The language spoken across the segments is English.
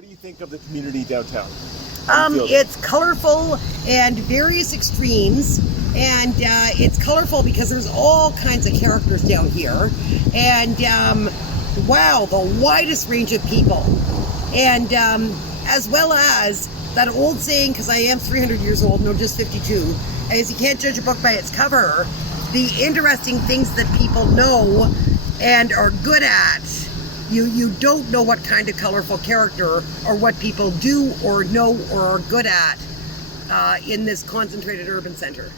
What do you think of the community downtown? It's colorful and various extremes, and it's colorful because there's all kinds of characters down here, and wow, the widest range of people, and as well as that old saying, because I am 300 years old, no, just 52, is you can't judge a book by its cover. The interesting things that people know and are good at. You don't know what kind of colorful character or what people do or know or are good at in this concentrated urban center.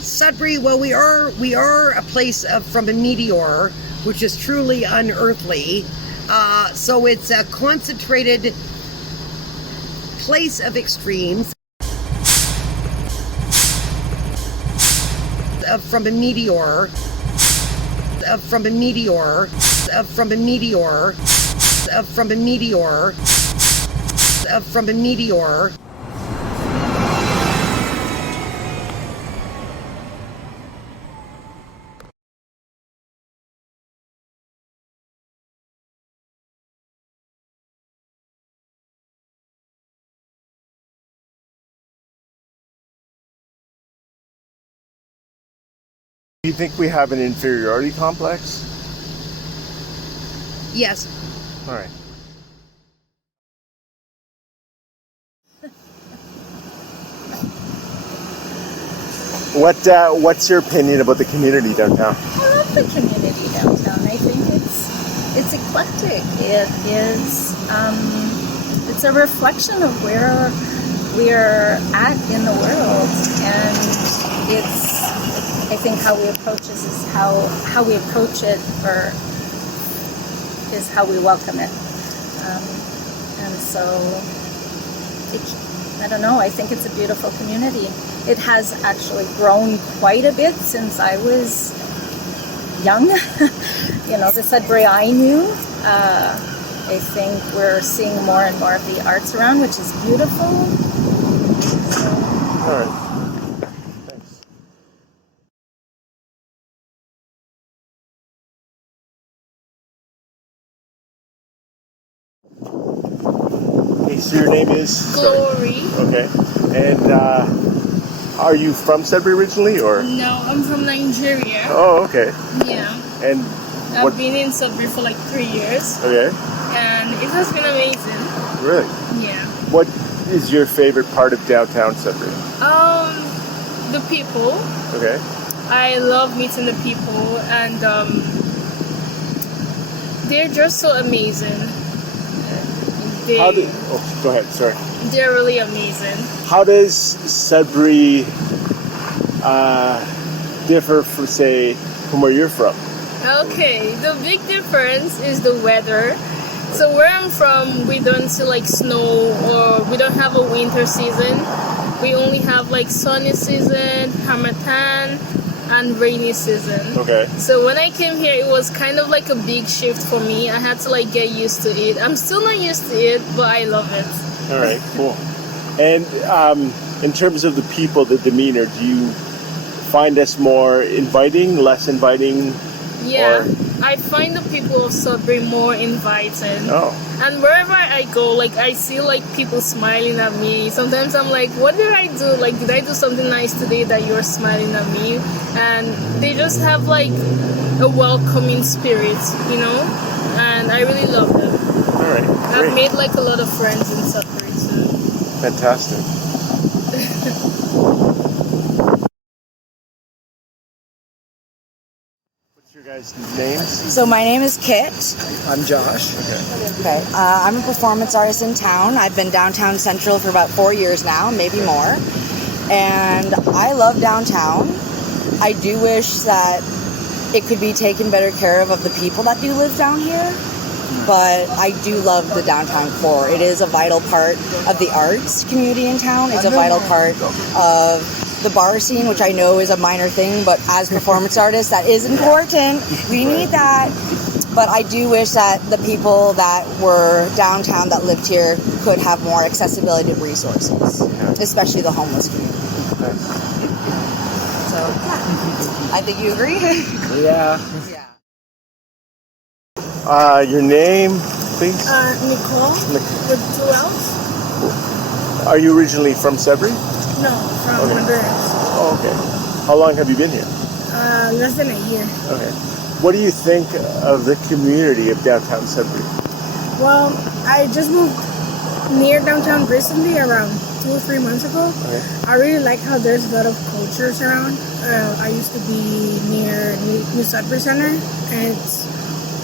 Sudbury, well, we are a place from a meteor, which is truly unearthly. So it's a concentrated place of extremes. From a meteor. From a meteor. From a meteor. From a meteor. From a meteor. Do you think we have an inferiority complex? Yes. All right. What's your opinion about the community downtown? I love the community downtown. I think it's eclectic. It is it's a reflection of where we're at in the world, and it's, I think, how we approach this is how we approach it, or is how we welcome it. And so, I don't know, I think it's a beautiful community. It has actually grown quite a bit since I was young. You know, the Sudbury I knew. I think we're seeing more and more of the arts around, which is beautiful. So. All right. Thanks. Okay, so your name is? Glory. Okay. And are you from Sudbury originally, or? No, I'm from Nigeria. Oh, okay. Yeah. And I've been in Sudbury for like 3 years. Okay. And it has been amazing. Really? Yeah. What is your favorite part of downtown Sudbury? The people. Okay. I love meeting the people, and they're just so amazing. Go ahead, sorry. They're really amazing. How does Sudbury differ from, say, from where you're from? Okay, the big difference is the weather. So where I'm from, we don't see like snow, or we don't have a winter season. We only have like sunny season, harmattan, and rainy season. Okay. So when I came here, it was kind of like a big shift for me. I had to like get used to it. I'm still not used to it, but I love it. All right, cool. And in terms of the people, the demeanor, do you find us more inviting, less inviting? Yeah, I find the people of Sudbury more inviting. Oh. And wherever I go, like, I see like people smiling at me. Sometimes I'm like, what did I do? Like, did I do something nice today that you're smiling at me? And they just have like a welcoming spirit, you know? And I really love them. All right, great. I've made like a lot of friends in Sudbury too. Fantastic. What's your guys' names? So my name is Kit. I'm Josh. Okay. I'm a performance artist in town. I've been downtown Central for about 4 years now, maybe more. And I love downtown. I do wish that it could be taken better care of the people that do live down here. But I do love the downtown core. It is a vital part of the arts community in town. It's a vital part of the bar scene, which I know is a minor thing, but as performance artists, that is important. We need that. But I do wish that the people that were downtown that lived here could have more accessibility to resources, especially the homeless community. So, I think you agree? Yeah. Yeah. Your name, please? Nicole, with 2 L's. Are you originally from Sudbury? No, from Honduras. Oh, okay. How long have you been here? Less than a year. Okay. What do you think of the community of downtown Sudbury? Well, I just moved near downtown recently, around 2 or 3 months ago. Okay. I really like how there's a lot of cultures around. I used to be near New Sudbury Center, and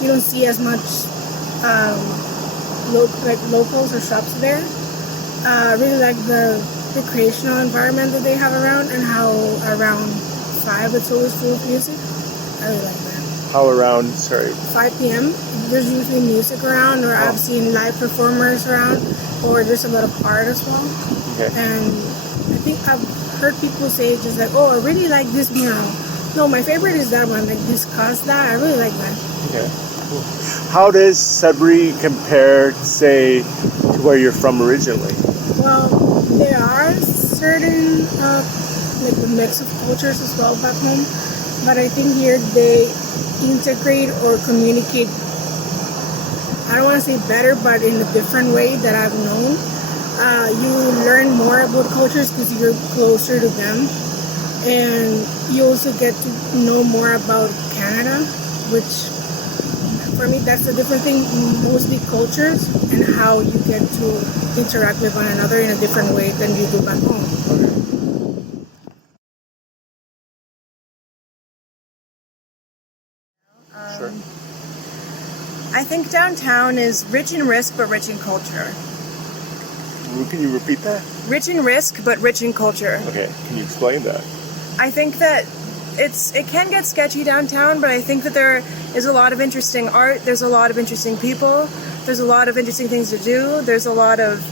you don't see as much locals or shops there. I really like the recreational environment that they have around, and how around 5 it's always full of music. I really like that. How around, 5 p.m. There's usually music around, or I've seen live performers around, or there's a lot of art as well. Okay. And I think I've heard people say just like, oh, I really like this mural. No, my favorite is that one, like discuss that. I really like that. Okay. Cool. How does Sudbury compare, say, to where you're from originally? Well, there are certain like a mix of cultures as well back home, but I think here they integrate or communicate, I don't want to say better, but in a different way that I've known. You learn more about cultures because you're closer to them, and you also get to know more about Canada, which for me that's a different thing, mostly cultures and how you get to interact with one another in a different way than you do back home. Sure. I think downtown is rich in risk but rich in culture. Can you repeat that? Rich in risk but rich in culture. Okay. Can you explain that? I think that it can get sketchy downtown, but I think that there is a lot of interesting art, there's a lot of interesting people, there's a lot of interesting things to do, there's a lot of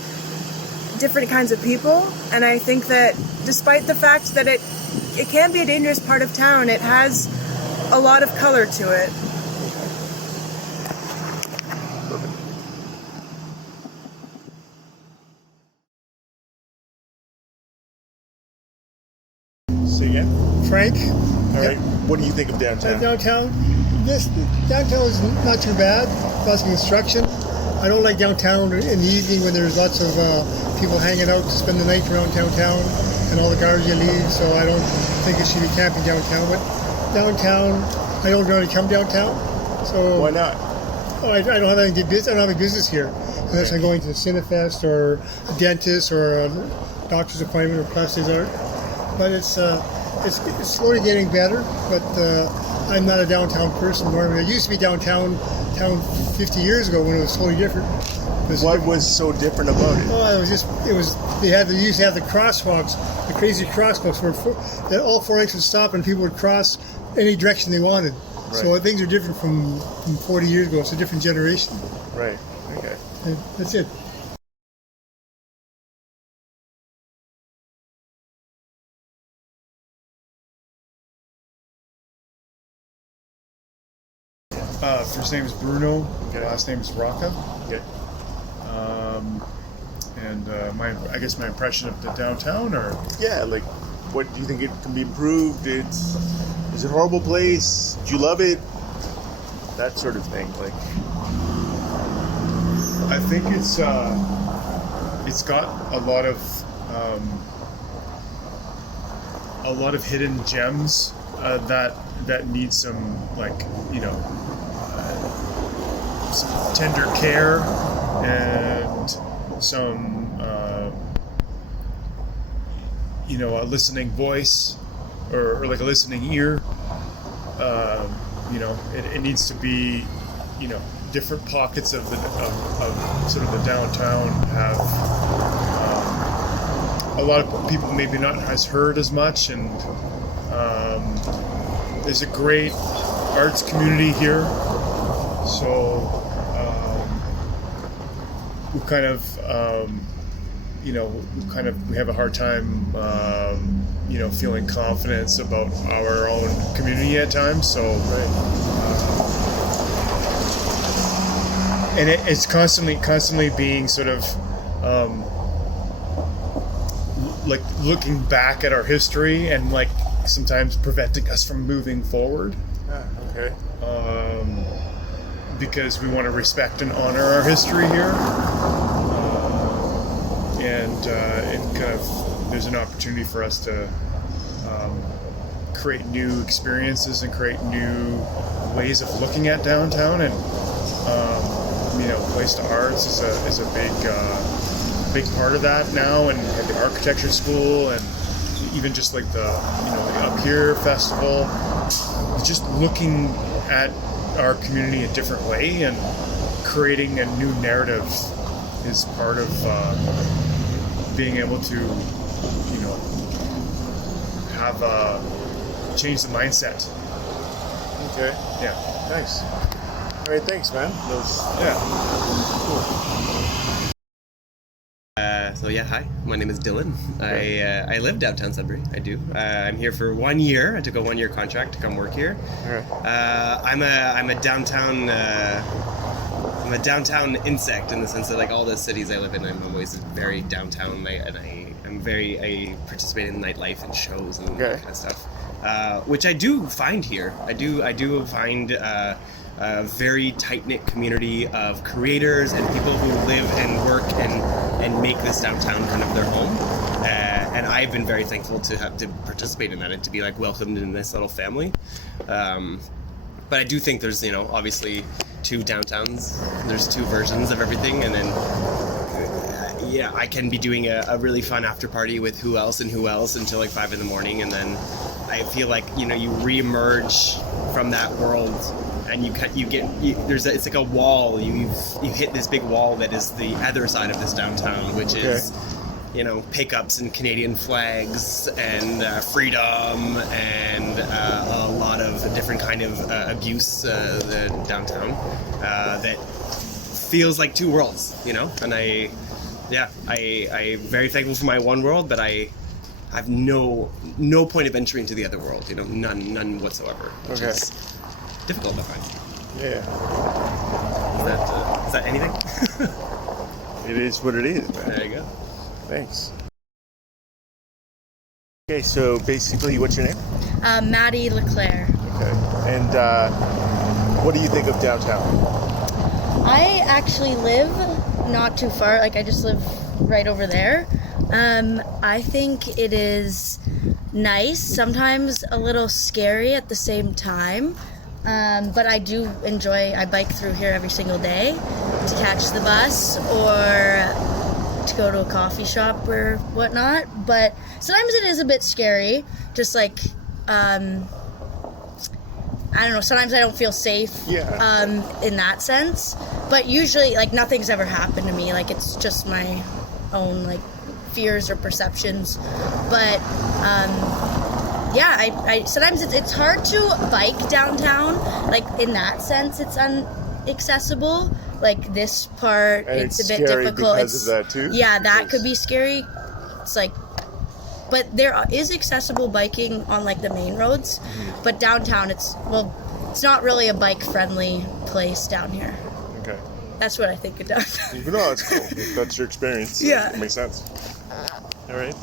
different kinds of people, and I think that despite the fact that it can be a dangerous part of town, it has a lot of color to it. Say again? Frank. All right. What do you think of downtown? Downtown. Downtown is not too bad. Lots of construction. I don't like downtown in the evening when there's lots of people hanging out to spend the night around downtown and all the garbage you leave. So I don't think it should be camping downtown. But downtown, I don't really come downtown. So Why not? I don't have any business. I don't have any business here unless I'm going to the Cinefest or a dentist or a doctor's appointment or plastic art. But it's slowly getting better. But I'm not a downtown person normally. I used to be downtown 50 years ago when it was totally different. What was so different about it? Oh, they used to have the crosswalks, the crazy crosswalks that all 4 lanes would stop and people would cross any direction they wanted. Right. So things are different from 40 years ago. It's a different generation. Right. Okay. And that's it. First name is Bruno. Okay. Last name is Rocca. Okay. I guess my impression of the downtown, or Yeah. Like, what do you think it can be improved? Is it a horrible place? Do you love it? That sort of thing. Like. I think it's got a lot of hidden gems that need some some tender care and some a listening voice or like a listening ear. It needs to be different pockets of sort of the downtown have a lot of people maybe not has heard as much, and there's a great arts community here, so we kind of we have a hard time feeling confidence about our own community at times, so and it's constantly being sort of like looking back at our history and like sometimes preventing us from moving forward. Okay. Because we want to respect and honor our history here, and kind of there's an opportunity for us to create new experiences and create new ways of looking at downtown, and Place to Arts is a big part of that now, and the architecture school, and even just like the Up Here festival, just looking at our community a different way and creating a new narrative is part of being able to have change the mindset. Okay. Yeah. Nice. All right. Thanks, man. Hi, my name is Dylan. I live downtown Sudbury. I do. I'm here for 1 year. I took a 1-year contract to come work here. All right. I'm a downtown insect in the sense that like all the cities I live in, I'm always very downtown. I participate in nightlife and shows and that kind of stuff, which I do find here. I do find a very tight-knit community of creators and people who live and work and make this downtown kind of their home. And I've been very thankful to have to participate in that and to be like welcomed in this little family. But I do think there's, obviously two downtowns. There's two versions of everything, and then I can be doing a really fun after party with who else until like 5 a.m, and then I feel like you re-emerge from that world, and it's like a wall. You hit this big wall that is the other side of this downtown, which is pickups and Canadian flags and freedom and a lot of different kind of abuse the downtown that feels like two worlds, and I'm very thankful for my one world, but I have no point of entry into the other world, none whatsoever, which is difficult to find. Yeah. Is that anything? It is what it is, man. There you go. Thanks. Okay, so basically, what's your name? Maddie Leclerc. Okay. And what do you think of downtown? I actually live not too far. Like, I just live right over there. I think it is nice, sometimes a little scary at the same time. But I do enjoy, I bike through here every single day to catch the bus or to go to a coffee shop or whatnot. But sometimes it is a bit scary, just like, I don't know, sometimes I don't feel safe in that sense. But usually, like, nothing's ever happened to me. Like, it's just my own, like, fears or perceptions. But, I sometimes it's hard to bike downtown. Like, in that sense, it's inaccessible. Like, this part, and it's a bit difficult. Because of that, too? Yeah, that could be scary. It's like, but there is accessible biking on, like, the main roads. Mm-hmm. But downtown, it's not really a bike-friendly place down here. Okay. That's what I think it does. No, that's cool. If that's your experience. Yeah. It makes sense. All right.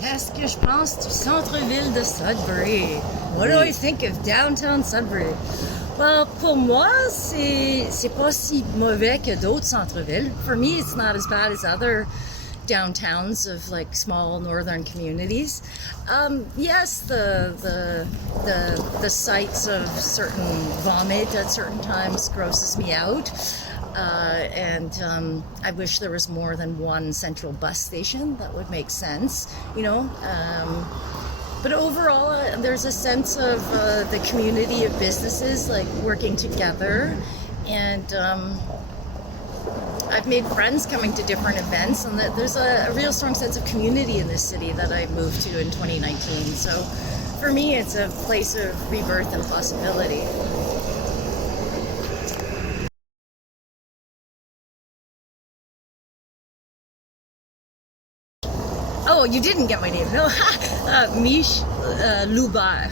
Qu'est-ce que je pense du centre-ville de Sudbury? What do I think of downtown Sudbury? Well, pour moi, c'est pas si mauvais que d'autres centres-villes. For me, it's not as bad as other downtowns of like small northern communities. Yes, the sights of certain vomit at certain times grosses me out. And I wish there was more than one central bus station. That would make sense, but overall, there's a sense of the community of businesses like working together, and I've made friends coming to different events, and there's a real strong sense of community in this city that I moved to in 2019. So for me, it's a place of rebirth and possibility. Oh, you didn't get my name, no? Mich Loubert.